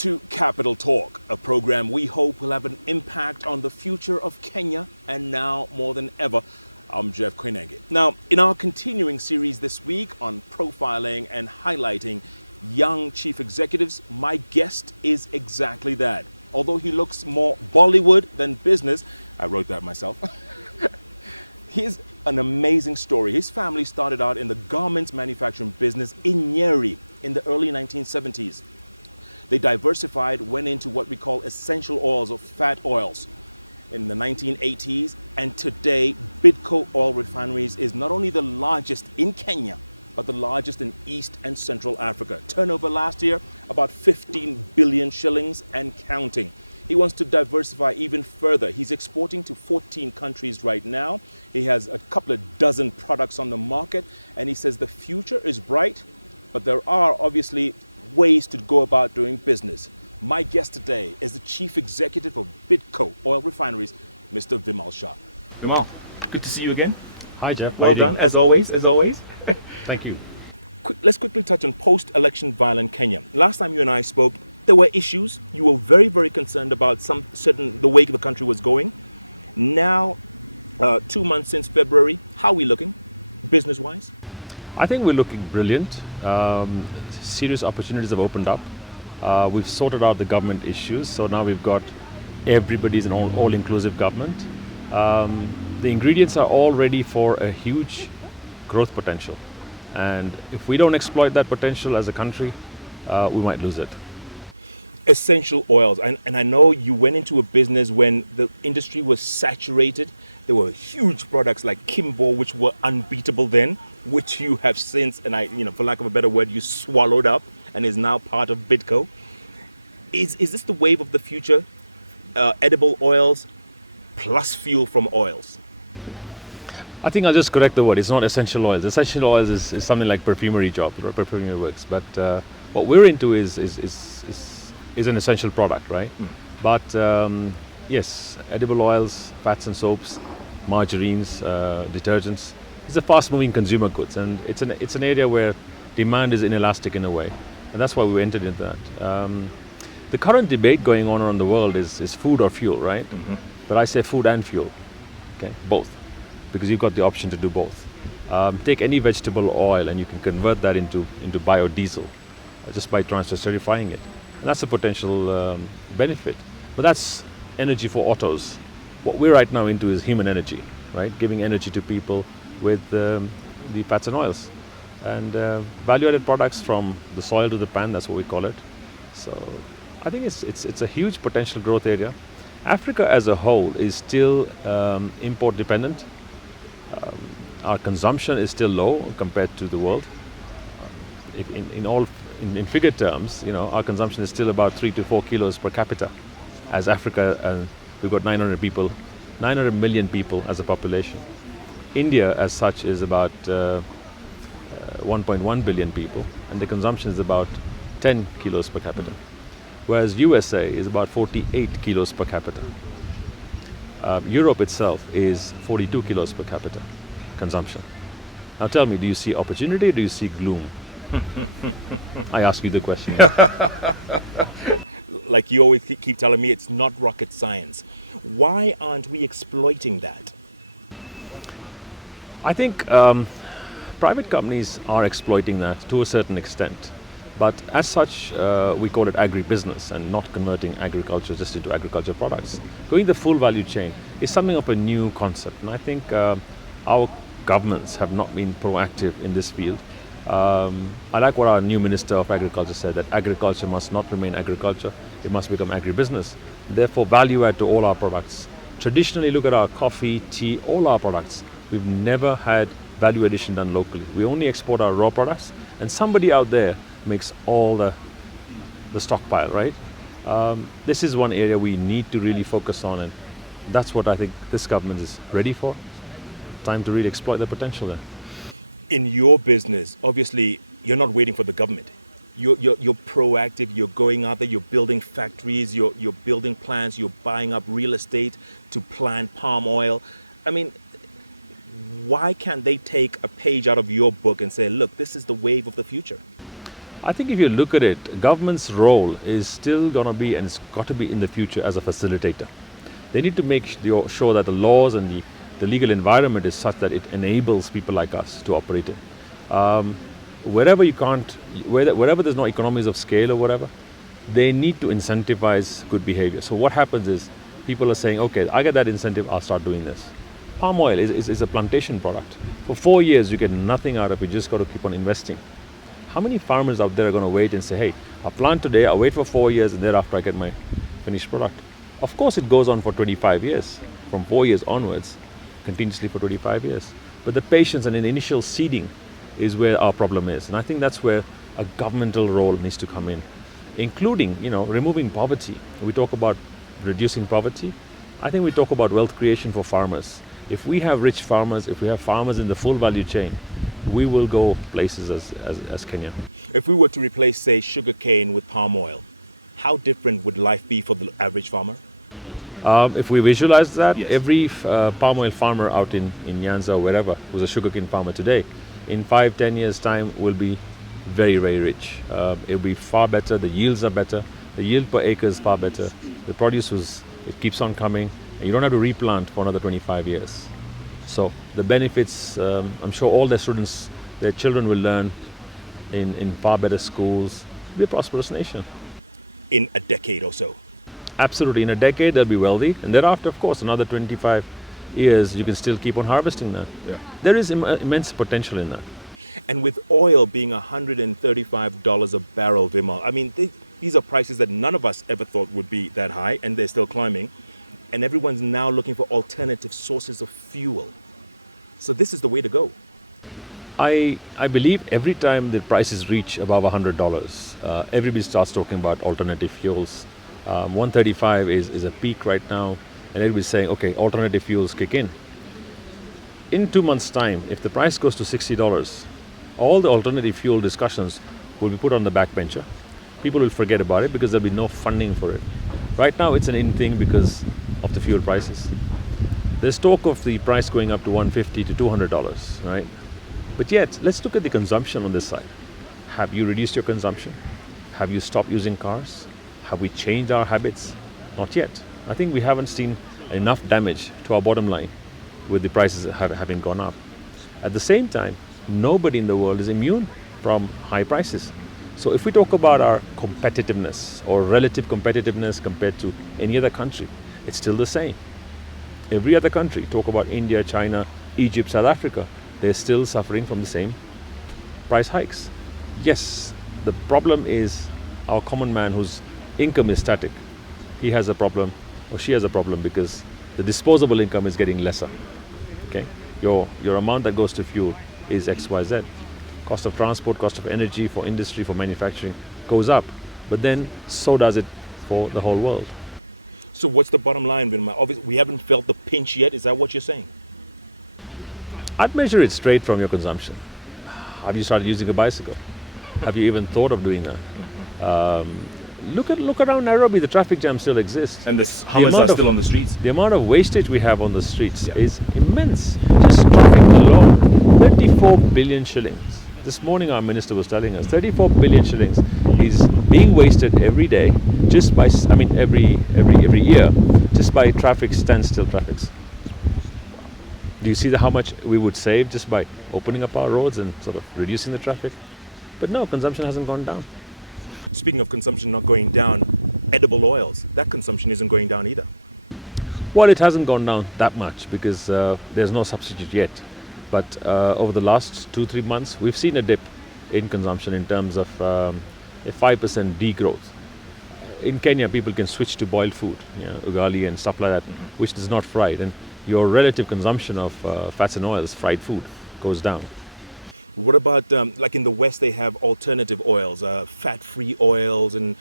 to Capital Talk, a program we hope will have an impact on the future of Kenya, and now more than ever, I'm Jeff Koinange. Now, in our continuing series this week on profiling and highlighting young chief executives, my guest is exactly that. Although he looks more Bollywood than business, I wrote that myself. He's an amazing story. His family started out in the garment manufacturing business in Nyeri in the early 1970s. They diversified, went into what we call essential oils or fat oils in the 1980s, and today Bidco Oil Refineries is not only the largest in Kenya, but the largest in East and Central Africa. Turnover last year, about 15 billion shillings and counting. He wants to diversify even further. He's exporting to 14 countries right now. He has a couple of dozen products on the market, and he says the future is bright, but there are obviously ways to go about doing business. My guest today is the Chief Executive of Bidco Oil Refineries, Mr. Vimal Shah. Vimal, good to see you again. Hi, Jeff. Well done, as always. Thank you. Let's quickly touch on post-election violent Kenya. Last time you and I spoke, there were issues. You were very, very concerned about the way the country was going. Now, 2 months since February, how are we looking, business-wise? I think we're looking brilliant. Serious opportunities have opened up. We've sorted out the government issues, so now we've got everybody's an all-inclusive government. The ingredients are all ready for a huge growth potential. And if we don't exploit that potential as a country, we might lose it. Essential oils, and I know you went into a business when the industry was saturated. There were huge products like Kimbo, which were unbeatable then, which you have since, and for lack of a better word, you swallowed up and is now part of Bidco. Is this the wave of the future? Edible oils plus fuel from oils? I think I'll just correct the word. It's not essential oils. Essential oils is something like perfumery job, perfumery works. But what we're into is an essential product, right? But yes, edible oils, fats and soaps, margarines, detergents. It's a fast-moving consumer goods, and it's an area where demand is inelastic in a way, and that's why we entered into that. The current debate going on around the world is food or fuel, right? Mm-hmm. But I say food and fuel, okay, both, because you've got the option to do both. Take any vegetable oil, and you can convert that into biodiesel just by transfer-certifying it, and that's a potential benefit. But that's energy for autos. What we're right now into is human energy, right? Giving energy to people with the fats and oils, and value-added products from the soil to the pan. That's what we call it. So I think it's a huge potential growth area. Africa as a whole is still import dependent. Our consumption is still low compared to the world. In figure terms, our consumption is still about 3 to 4 kilos per capita. As Africa, we've got 900 million people as a population. India as such is about 1.1 billion people, and the consumption is about 10 kilos per capita, whereas USA is about 48 kilos per capita. Europe itself is 42 kilos per capita consumption. Now tell me, do you see opportunity or do you see gloom? I ask you the question. Like you always keep telling me, it's not rocket science. Why aren't we exploiting that? I think private companies are exploiting that to a certain extent, but as such, we call it agribusiness and not converting agriculture just into agriculture products. Going the full value chain is something of a new concept, and I think our governments have not been proactive in this field. I like what our new Minister of Agriculture said, that agriculture must not remain agriculture, it must become agribusiness. Therefore, value add to all our products. Traditionally, look at our coffee, tea, all our products. We've never had value addition done locally. We only export our raw products, and somebody out there makes all the stockpile, right? This is one area we need to really focus on, and that's what I think this government is ready for. Time to really exploit the potential there. In your business, obviously, you're not waiting for the government. You're proactive, you're going out there, you're building factories, you're building plants, you're buying up real estate to plant palm oil. I mean, why can't they take a page out of your book and say, look, this is the wave of the future? I think if you look at it, government's role is still going to be, and it's got to be in the future, as a facilitator. They need to make sure that the laws and the legal environment is such that it enables people like us to operate in. Wherever you can't, wherever there's no economies of scale or whatever, they need to incentivize good behavior. So what happens is people are saying, okay, I get that incentive, I'll start doing this. Palm oil is a plantation product. For 4 years, you get nothing out of it, you just got to keep on investing. How many farmers out there are going to wait and say, hey, I plant today, I'll wait for 4 years, and thereafter I get my finished product? Of course, it goes on for 25 years, from 4 years onwards, continuously for 25 years. But the patience and the initial seeding is where our problem is. And I think that's where a governmental role needs to come in, including, removing poverty. We talk about reducing poverty. I think we talk about wealth creation for farmers. If we have rich farmers, if we have farmers in the full value chain, we will go places as Kenya. If we were to replace, say, sugarcane with palm oil, how different would life be for the average farmer? If we visualize that, yes. Every palm oil farmer out in Nyanza or wherever who's a sugarcane farmer today, in 5-10 years' time will be very, very rich. It'll be far better, the yields are better, the yield per acre is far better, the produce it keeps on coming, and you don't have to replant for another 25 years. So the benefits, I'm sure all their students, their children will learn in far better schools. It'll be a prosperous nation. In a decade or so? Absolutely. In a decade, they'll be wealthy. And thereafter, of course, another 25 years, you can still keep on harvesting that. Yeah. There is immense potential in that. And with oil being $135 a barrel, Vimal, I mean, these are prices that none of us ever thought would be that high, and they're still climbing. And everyone's now looking for alternative sources of fuel. So this is the way to go. I believe every time the prices reach above $100, everybody starts talking about alternative fuels. 135 is a peak right now, and everybody's saying, okay, alternative fuels kick in. In 2 months' time, if the price goes to $60, all the alternative fuel discussions will be put on the backbencher. People will forget about it because there'll be no funding for it. Right now, it's an in thing because of the fuel prices. There's talk of the price going up to $150 to $200, right? But yet, let's look at the consumption on this side. Have you reduced your consumption? Have you stopped using cars? Have we changed our habits? Not yet. I think we haven't seen enough damage to our bottom line with the prices having gone up. At the same time, nobody in the world is immune from high prices. So if we talk about our competitiveness or relative competitiveness compared to any other country, it's still the same. Every other country, talk about India, China, Egypt, South Africa, they're still suffering from the same price hikes. Yes, the problem is our common man whose income is static. He has a problem, or she has a problem, because the disposable income is getting lesser. Okay, your amount that goes to fuel is XYZ. Cost of transport, cost of energy for industry, for manufacturing goes up, but then so does it for the whole world. So what's the bottom line, Vinma? Obviously, we haven't felt the pinch yet. Is that what you're saying? I'd measure it straight from your consumption. Have you started using a bicycle? Have you even thought of doing that? Look around Nairobi, the traffic jam still exists. And the Hummers are still on the streets. The amount of wastage we have on the streets is immense. Just traffic alone, 34 billion shillings. This morning our minister was telling us 34 billion shillings is being wasted every day, just by, every year, just by standstill traffics. Do you see how much we would save just by opening up our roads and sort of reducing the traffic? But no, consumption hasn't gone down. Speaking of consumption not going down, edible oils, that consumption isn't going down either. Well, it hasn't gone down that much because there's no substitute yet. But over the last 2-3 months, we've seen a dip in consumption in terms of a 5% degrowth. In Kenya, people can switch to boiled food, ugali and stuff like that, which is not fried. And your relative consumption of fats and oils, fried food, goes down. What about, like in the West, they have alternative oils, fat-free oils and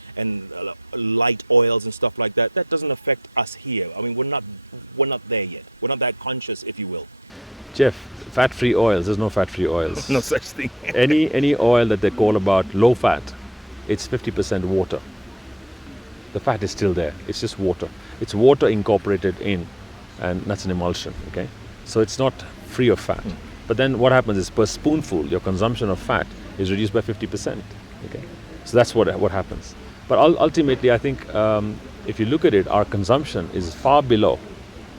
light oils and stuff like that. That doesn't affect us here. I mean, we're not there yet. We're not that conscious, if you will. Jeff, fat-free oils, there's no fat-free oils. No such thing. any oil that they call about low fat, it's 50% water. The fat is still there. It's just water. It's water incorporated in, and that's an emulsion, okay? So it's not free of fat. But then what happens is per spoonful, your consumption of fat is reduced by 50%. Okay, so that's what happens. But ultimately, I think if you look at it, our consumption is far below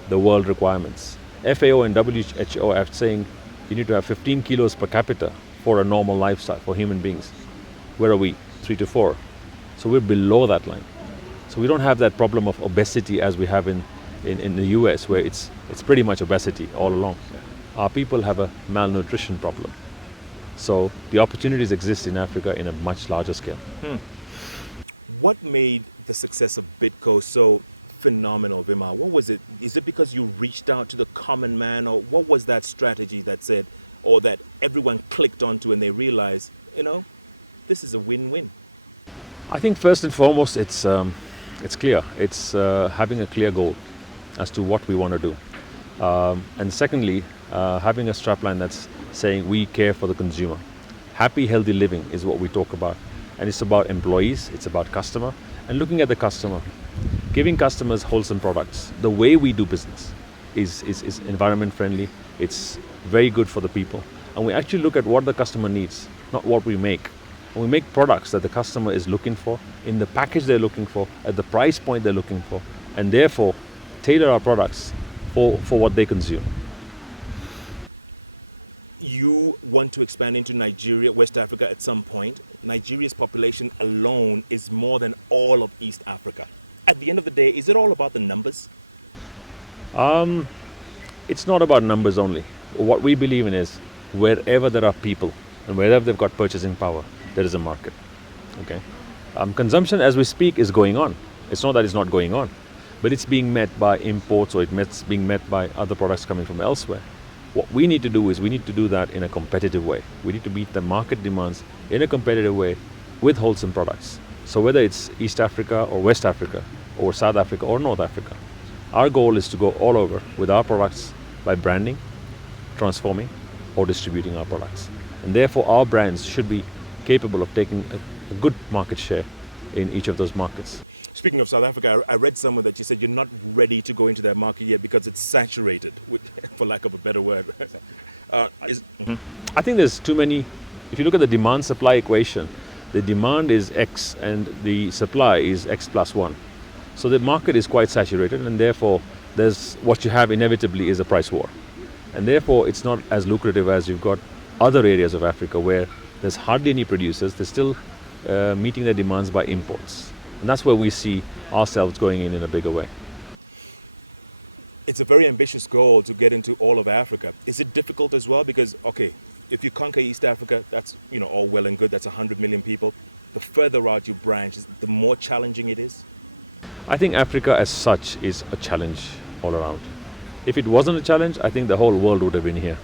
the world requirements. FAO and WHO are saying you need to have 15 kilos per capita for a normal lifestyle for human beings. Where are we? 3 to 4. So we're below that line. So we don't have that problem of obesity as we have in the US, where it's pretty much obesity all along. Our people have a malnutrition problem. So the opportunities exist in Africa in a much larger scale. What made the success of Bitco so phenomenal, Vimal? What was it? Is it because you reached out to the common man, or what was that strategy that said, or that everyone clicked onto and they realized, this is a win-win? I think first and foremost, it's clear. It's having a clear goal as to what we want to do. And secondly, having a strapline that's saying we care for the consumer. Happy, healthy living is what we talk about. And it's about employees, it's about customer, and looking at the customer, giving customers wholesome products. The way we do business is environment friendly, it's very good for the people. And we actually look at what the customer needs, not what we make. And we make products that the customer is looking for, in the package they're looking for, at the price point they're looking for, and therefore tailor our products for what they consume. You want to expand into Nigeria, West Africa at some point. Nigeria's population alone is more than all of East Africa. At the end of the day, is it all about the numbers? It's not about numbers only. What we believe in is wherever there are people and wherever they've got purchasing power, there is a market. Okay, consumption as we speak is going on. It's not that it's not going on, but it's being met by imports, or it's being met by other products coming from elsewhere. What we need to do is we need to do that in a competitive way. We need to meet the market demands in a competitive way with wholesome products. So whether it's East Africa or West Africa or South Africa or North Africa, our goal is to go all over with our products by branding, transforming, or distributing our products. And therefore our brands should be capable of taking a good market share in each of those markets. Speaking of South Africa, I read somewhere that you said you're not ready to go into that market yet because it's saturated, for lack of a better word. I think there's too many. If you look at the demand-supply equation, the demand is X and the supply is X plus 1. So the market is quite saturated, and therefore there's what you have inevitably is a price war. And therefore it's not as lucrative as you've got other areas of Africa where there's hardly any producers. They're still meeting their demands by imports. And that's where we see ourselves going in a bigger way. It's a very ambitious goal to get into all of Africa. Is it difficult as well? Because, okay, if you conquer East Africa, that's, all well and good. That's 100 million people. The further out you branch, the more challenging it is. I think Africa as such is a challenge all around. If it wasn't a challenge, I think the whole world would have been here.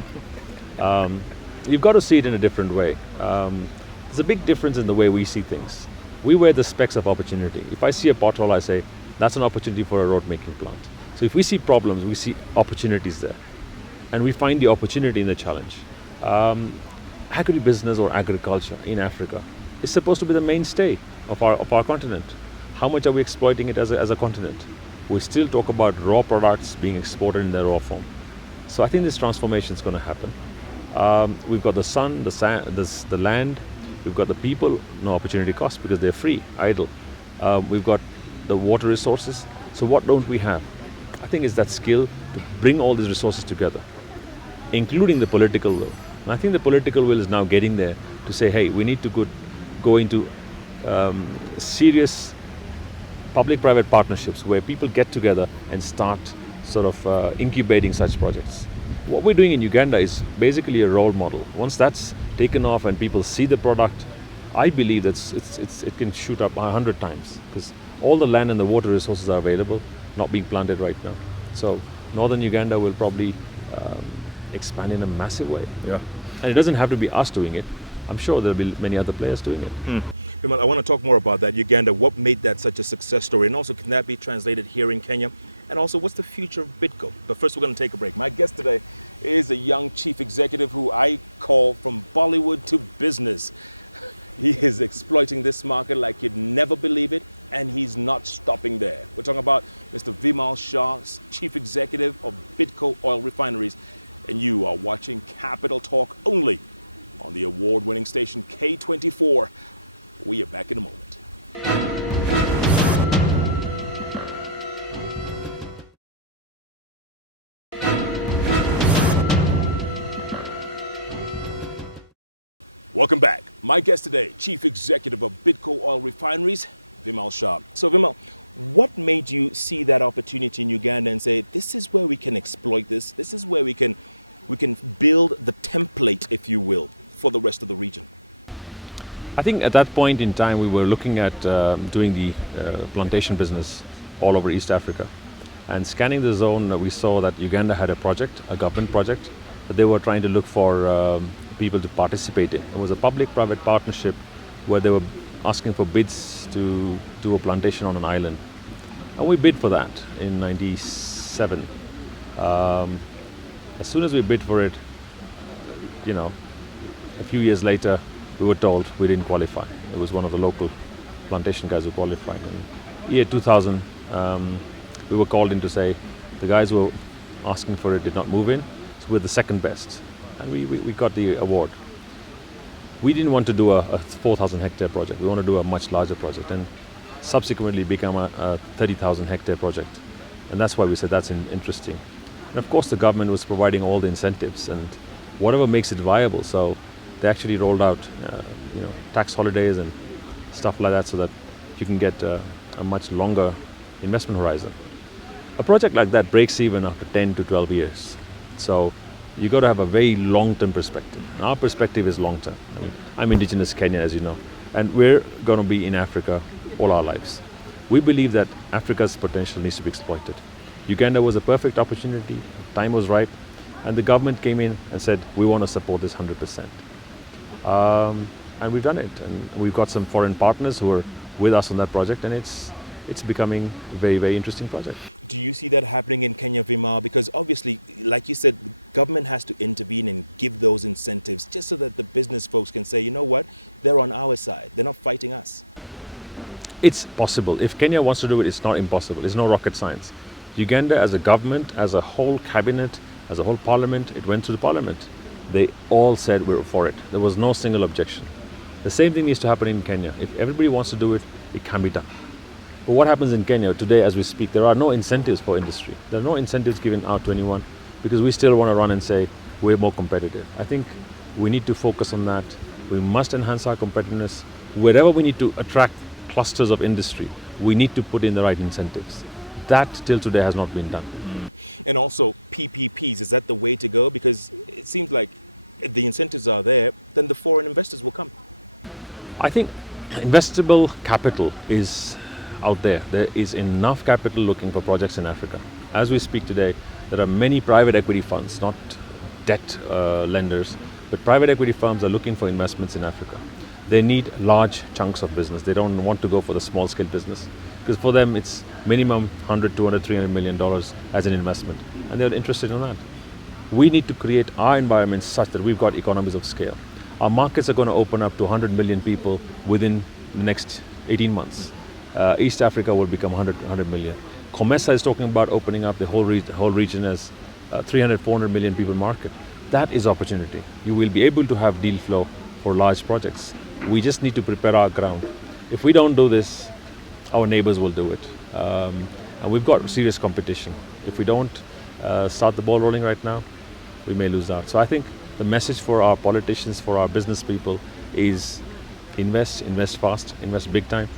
You've got to see it in a different way. There's a big difference in the way we see things. We wear the specs of opportunity. If I see a pothole, I say, that's an opportunity for a road making plant. So if we see problems, we see opportunities there. And we find the opportunity in the challenge. Agribusiness or agriculture in Africa is supposed to be the mainstay of our continent. How much are we exploiting it as a continent? We still talk about raw products being exported in their raw form. So I think this transformation is going to happen. We've got the sun, the sand, the land. We've got the people, no opportunity cost because they're free, idle. We've got the water resources. So what don't we have? I think it's that skill to bring all these resources together, including the political will. And I think the political will is now getting there to say, hey, we need to go into serious public-private partnerships where people get together and start sort of incubating such projects. What we're doing in Uganda is basically a role model. Once that's taken off and people see the product, I believe that it can shoot up 100 times because all the land and the water resources are available, not being planted right now. So northern Uganda will probably expand in a massive way. Yeah. And it doesn't have to be us doing it. I'm sure there'll be many other players doing it. I want to talk more about that, Uganda. What made that such a success story? And also, can that be translated here in Kenya? And also, what's the future of Bitco? But first, we're going to take a break. My guest today is a young chief executive who I call from Bollywood to business. He is exploiting this market like you'd never believe it, and he's not stopping there. We're talking about Mr. Vimal Shah, chief executive of Bitco Oil Refineries. And you are watching Capital Talk only on the award-winning station K24. We are back in a moment. Welcome back. My guest today, Chief Executive of Bidco Oil Refineries, Vimal Shah. So Vimal, what made you see that opportunity in Uganda and say, this is where we can exploit this, this is where we can build the template, if you will, for the rest of the region? I think at that point in time we were looking at doing the plantation business all over East Africa. And scanning the zone, we saw that Uganda had a project, a government project, that they were trying to look for people to participate in. It was a public-private partnership where they were asking for bids to do a plantation on an island. And we bid for that in 97. As soon as we bid for it, a few years later, we were told we didn't qualify. It was one of the local plantation guys who qualified. In year 2000, we were called in to say the guys who were asking for it did not move in, so we're the second best. And we got the award. We didn't want to do a 4,000 hectare project. We want to do a much larger project, and subsequently become a 30,000 hectare project. And that's why we said that's interesting. And of course the government was providing all the incentives and whatever makes it viable. So they actually rolled out tax holidays and stuff like that so that you can get a much longer investment horizon. A project like that breaks even after 10 to 12 years. So you got to have a very long-term perspective. And our perspective is long-term. I mean, I'm indigenous Kenyan, as you know, and we're going to be in Africa all our lives. We believe that Africa's potential needs to be exploited. Uganda was a perfect opportunity, time was ripe, and the government came in and said, we want to support this 100%. And we've done it, and we've got some foreign partners who are with us on that project, and it's becoming a very, very interesting project. Do you see that happening in Kenya, Vimal? Because obviously, like you said, government has to intervene and give those incentives just so that the business folks can say, you know what, they're on our side, they're not fighting us. It's possible. If Kenya wants to do it, it's not impossible. It's no rocket science. Uganda as a government, as a whole cabinet, as a whole parliament, it went through the parliament. They all said we're for it. There was no single objection. The same thing needs to happen in Kenya. If everybody wants to do it, it can be done. But what happens in Kenya today as we speak, there are no incentives for industry. There are no incentives given out to anyone because we still want to run and say we're more competitive. I think we need to focus on that. We must enhance our competitiveness. Wherever we need to attract clusters of industry, we need to put in the right incentives. That till today has not been done. And also PPPs, is that the way to go? Because it seems like if the incentives are there, then the foreign investors will come. I think investable capital is out there. There is enough capital looking for projects in Africa. As we speak today, there are many private equity funds, not debt lenders, but private equity firms are looking for investments in Africa. They need large chunks of business. They don't want to go for the small scale business because for them it's minimum 100, 200, 300 million dollars as an investment, and they're interested in that. We need to create our environment such that we've got economies of scale. Our markets are going to open up to 100 million people within the next 18 months. East Africa will become 100 million. COMESA is talking about opening up the whole region as 300, 400 million people market. That is opportunity. You will be able to have deal flow for large projects. We just need to prepare our ground. If we don't do this, our neighbors will do it. And we've got serious competition. If we don't start the ball rolling right now, we may lose out. So I think the message for our politicians, for our business people is invest fast, invest big time.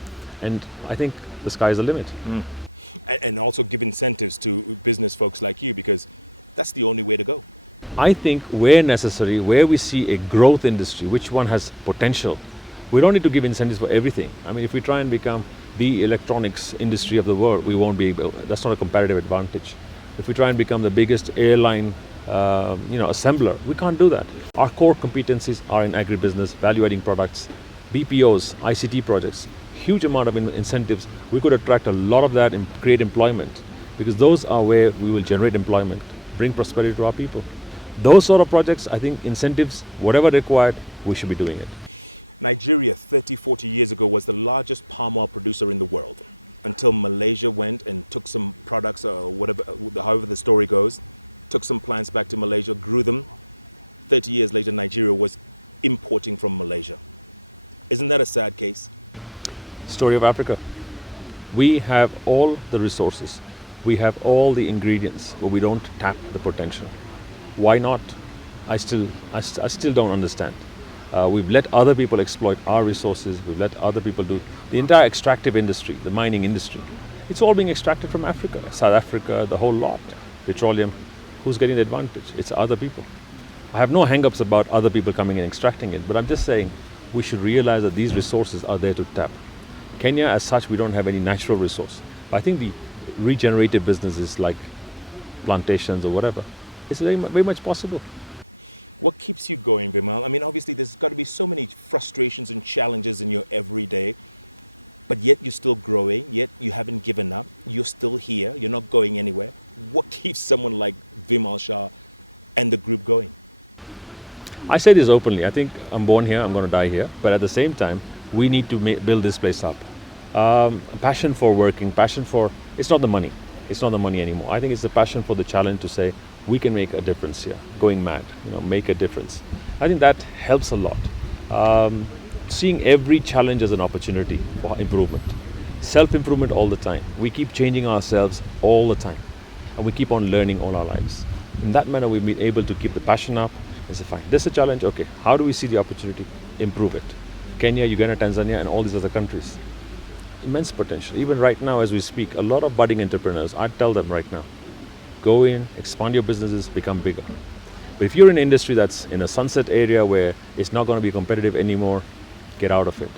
And I think the sky is the limit. And also give incentives to business folks like you, because that's the only way to go. I think where necessary, where we see a growth industry, which one has potential, we don't need to give incentives for everything. I mean, if we try and become the electronics industry of the world, we won't be able, that's not a competitive advantage. If we try and become the biggest airline assembler, we can't do that. Our core competencies are in agribusiness, value-adding products, BPOs, ICT projects, huge amount of incentives. We could attract a lot of that and create employment, because those are where we will generate employment, bring prosperity to our people. Those sort of projects, I think incentives, whatever required, we should be doing it. Nigeria 30, 40 years ago was the largest palm oil producer in the world, until Malaysia went and took some products, however the story goes, took some plants back to Malaysia, grew them. 30 years later, Nigeria was importing from Malaysia. Isn't that a sad case? Story of Africa. We have all the resources, we have all the ingredients, but we don't tap the potential. Why not? I still don't understand. We've let other people exploit our resources. We've let other people do the entire extractive industry, the mining industry. It's all being extracted from Africa, South Africa, the whole lot. Petroleum. Who's getting the advantage? It's other people. I have no hang-ups about other people coming and extracting it, but I'm just saying we should realize that these resources are there to tap. Kenya, as such, we don't have any natural resource. But I think the regenerative businesses like plantations or whatever, it's very much possible. What keeps you going, Vimal? I mean, obviously, there's got to be so many frustrations and challenges in your everyday, but yet you're still growing, yet you haven't given up. You're still here. You're not going anywhere. What keeps someone like Vimal Shah and the group going? I say this openly. I think I'm born here, I'm going to die here. But at the same time, we need to build this place up. Passion for working, passion for, it's not the money. It's not the money anymore. I think it's the passion for the challenge to say, we can make a difference here. Going mad, make a difference. I think that helps a lot. Seeing every challenge as an opportunity for improvement. Self-improvement all the time. We keep changing ourselves all the time. And we keep on learning all our lives. In that manner, we've been able to keep the passion up and say, fine, this is a challenge, okay, how do we see the opportunity? Improve it. Kenya, Uganda, Tanzania, and all these other countries. Immense potential. Even right now, as we speak, a lot of budding entrepreneurs, I tell them right now, go in, expand your businesses, become bigger. But if you're in an industry that's in a sunset area where it's not going to be competitive anymore, get out of it.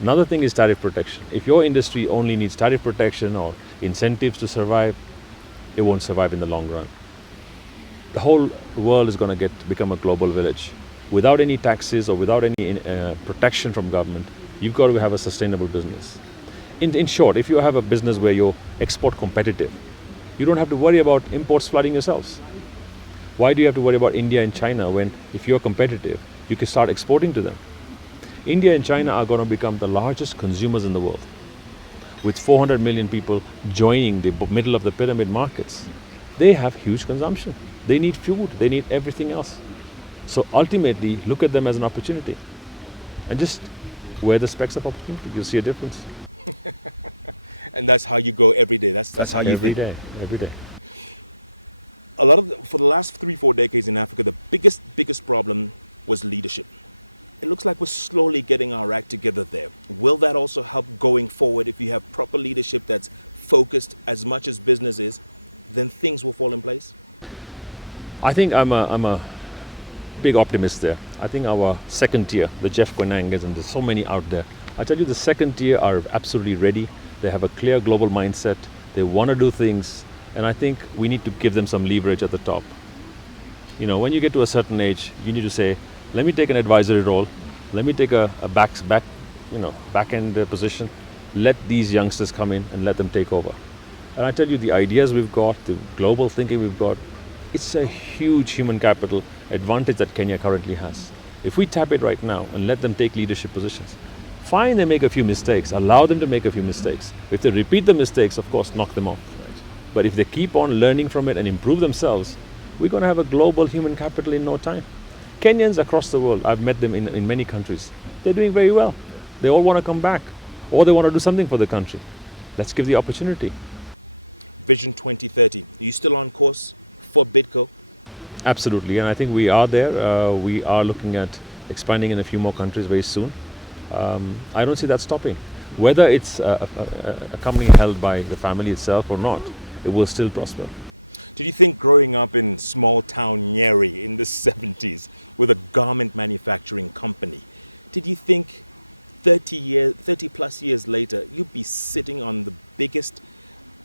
Another thing is tariff protection. If your industry only needs tariff protection or incentives to survive, it won't survive in the long run. The whole world is going to become a global village. Without any taxes or without any protection from government, you've got to have a sustainable business. In short, if you have a business where you're export competitive, you don't have to worry about imports flooding yourselves. Why do you have to worry about India and China when if you're competitive, you can start exporting to them? India and China are going to become the largest consumers in the world, with 400 million people joining the middle of the pyramid markets. They have huge consumption. They need food. They need everything else. So ultimately, look at them as an opportunity. And just wear the specs of opportunity. You'll see a difference. And that's how you go every day. That's how you Every think. day. A lot of for the last 3-4 decades in Africa, the biggest problem was leadership. It looks like we're slowly getting our act together there. Will that also help going forward if you have proper leadership that's focused as much as business is, then things will fall in place? I think I'm a big optimist there. I think our second tier, the Jeff Koinanges, and there's so many out there. I tell you, the second tier are absolutely ready. They have a clear global mindset. They want to do things, and I think we need to give them some leverage at the top. When you get to a certain age, you need to say, let me take an advisory role. Let me take a back end position. Let these youngsters come in and let them take over. And I tell you, the ideas we've got, the global thinking we've got, it's a huge human capital advantage that Kenya currently has. If we tap it right now and let them take leadership positions, fine, they make a few mistakes, allow them to make a few mistakes. If they repeat the mistakes, of course, knock them off. Right? But if they keep on learning from it and improve themselves, we're going to have a global human capital in no time. Kenyans across the world, I've met them in many countries. They're doing very well. They all want to come back, or they want to do something for the country. Let's give the opportunity. Vision 2030, are you still on course for Bidco? Absolutely, and I think we are there. We are looking at expanding in a few more countries very soon. I don't see that stopping. Whether it's a company held by the family itself or not, it will still prosper. Do you think growing up in small town Nyeri in the 70s with a garment manufacturing company, did you think 30 plus years later, you'd be sitting on the biggest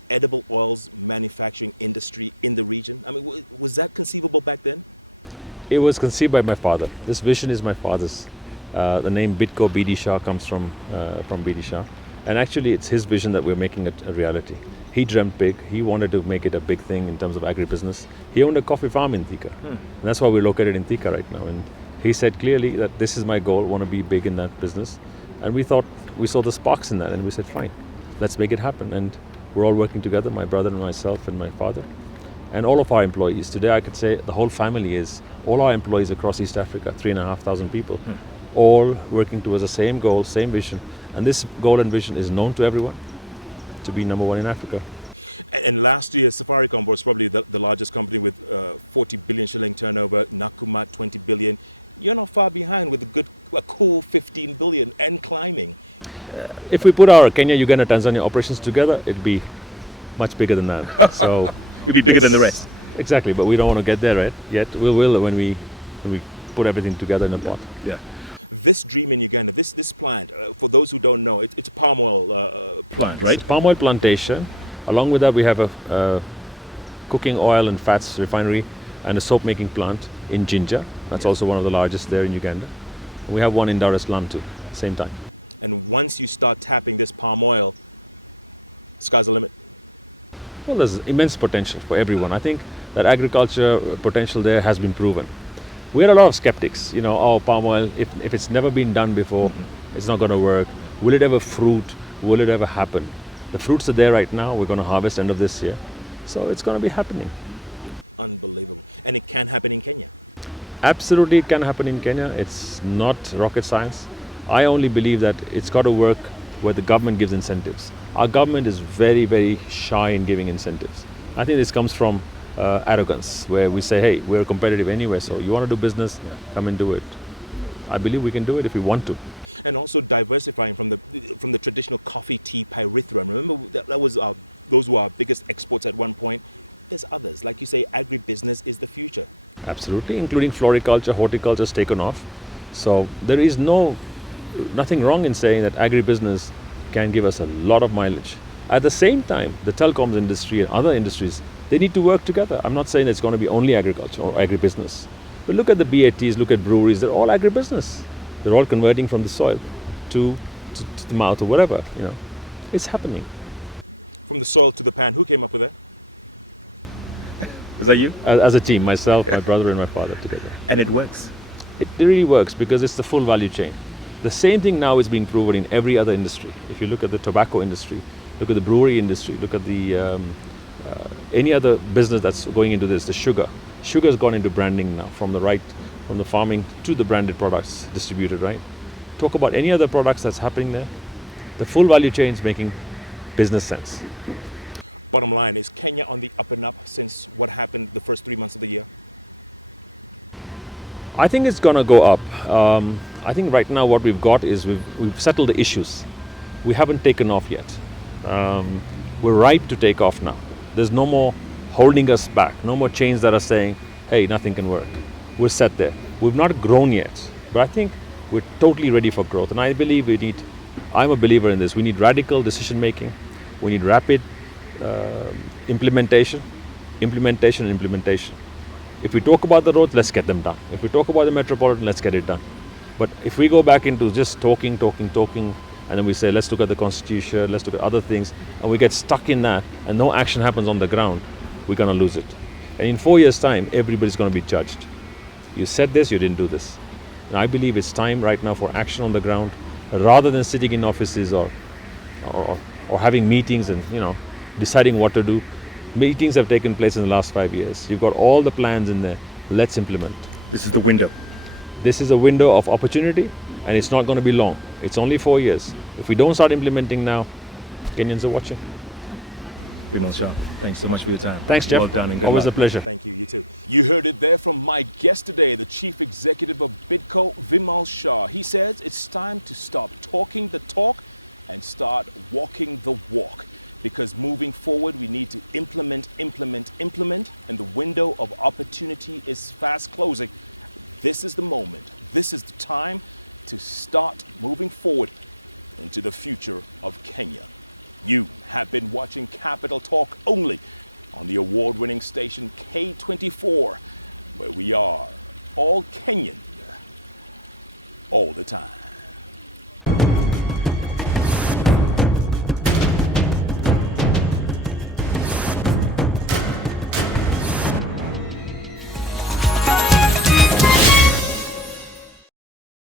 edible oils manufacturing industry in the region? I mean, was that conceivable back then? It was conceived by my father. This vision is my father's. The name Bidco BD Shah comes from BD Shah. And actually, it's his vision that we're making it a reality. He dreamt big. He wanted to make it a big thing in terms of agribusiness. He owned a coffee farm in Thika. And that's why we're located in Thika right now. And he said clearly that this is my goal, want to be big in that business. And we saw the sparks in that, and we said, fine, let's make it happen. And we're all working together, my brother and myself and my father. And all of our employees. Today I could say the whole family is, all our employees across East Africa, 3,500 people. all working towards the same goal, same vision. And this goal and vision is known to everyone, to be number one in Africa. And last year, Safaricom was probably the largest company with 40 billion shilling turnover, Nakuma 20 billion. You're not far behind with a cool 15 billion and climbing. If we put our Kenya, Uganda, Tanzania operations together, it'd be much bigger than that. So It'd be bigger than the rest. Exactly, but we don't want to get there right yet. We will when we put everything together in a pot. Yeah. This dream in Uganda, this plant, for those who don't know, it's palm oil Plant, right? It's a palm oil plantation. Along with that, we have a cooking oil and fats refinery and a soap making plant in Jinja. That's also one of the largest there in Uganda. And we have one in Dar es Salaam too, same time. And once you start tapping this palm oil, sky's the limit. Well, there's immense potential for everyone. I think that agriculture potential there has been proven. We had a lot of skeptics, palm oil, if it's never been done before, it's not going to work. Will it ever fruit? Will it ever happen? The fruits are there right now. We're going to harvest end of this year. So it's going to be happening. Unbelievable. And it can happen in Kenya. Absolutely, it can happen in Kenya. It's not rocket science. I only believe that it's got to work where the government gives incentives. Our government is very, very shy in giving incentives. I think this comes from arrogance, where we say, hey, we're competitive anyway, so you want to do business, come and do it. I believe we can do it if we want to. And also diversifying from the traditional coffee, tea, pyrethrum. Remember, those were our biggest exports at one point. There's others, like you say, agribusiness is the future. Absolutely, including floriculture, horticulture has taken off. So there is nothing wrong in saying that agribusiness can give us a lot of mileage. At the same time, the telecoms industry and other industries, they need to work together. I'm not saying it's going to be only agriculture or agribusiness. But look at the BATs, look at breweries, they're all agribusiness. They're all converting from the soil to the mouth or whatever, It's happening. From the soil to the pan, who came up with that? Is that you? As a team, myself, my brother and my father together. And it works. It really works because it's the full value chain. The same thing now is being proven in every other industry. If you look at the tobacco industry, look at the brewery industry, look at the any other business that's going into this, the sugar. Sugar has gone into branding now, from the farming to the branded products distributed, right? Talk about any other products that's happening there. The full value chain is making business sense. Bottom line is Kenya on the up and up since what happened the first 3 months of the year? I think it's going to go up. I think right now what we've got is we've settled the issues. We haven't taken off yet. We're ripe to take off now. There's no more holding us back, no more chains that are saying, hey, nothing can work. We're set there. We've not grown yet, but I think we're totally ready for growth. And I believe I'm a believer in this. We need radical decision making. We need rapid implementation. If we talk about the roads, let's get them done. If we talk about the metropolitan, let's get it done. But if we go back into just talking, and then we say, let's look at the constitution, let's look at other things, and we get stuck in that, and no action happens on the ground, we're going to lose it. And in 4 years' time, everybody's going to be judged. You said this, you didn't do this. And I believe it's time right now for action on the ground, rather than sitting in offices or having meetings and deciding what to do. Meetings have taken place in the last 5 years. You've got all the plans in there. Let's implement. This is the window. This is a window of opportunity, and it's not going to be long. It's only 4 years. If we don't start implementing now, Kenyans are watching. Vimal Shah, thanks so much for your time. Thanks, Jeff. Well done and good Always luck. a pleasure. You heard it there from my guest today, the Chief Executive of Bidco, Vimal Shah. He says it's time to stop talking the talk and start walking the walk. Because moving forward, we need to implement, and the window of opportunity is fast closing. This is the moment. This is the time to start moving forward to the future of Kenya. You have been watching Capital Talk only on the award-winning station K24, where we are all Kenyan all the time.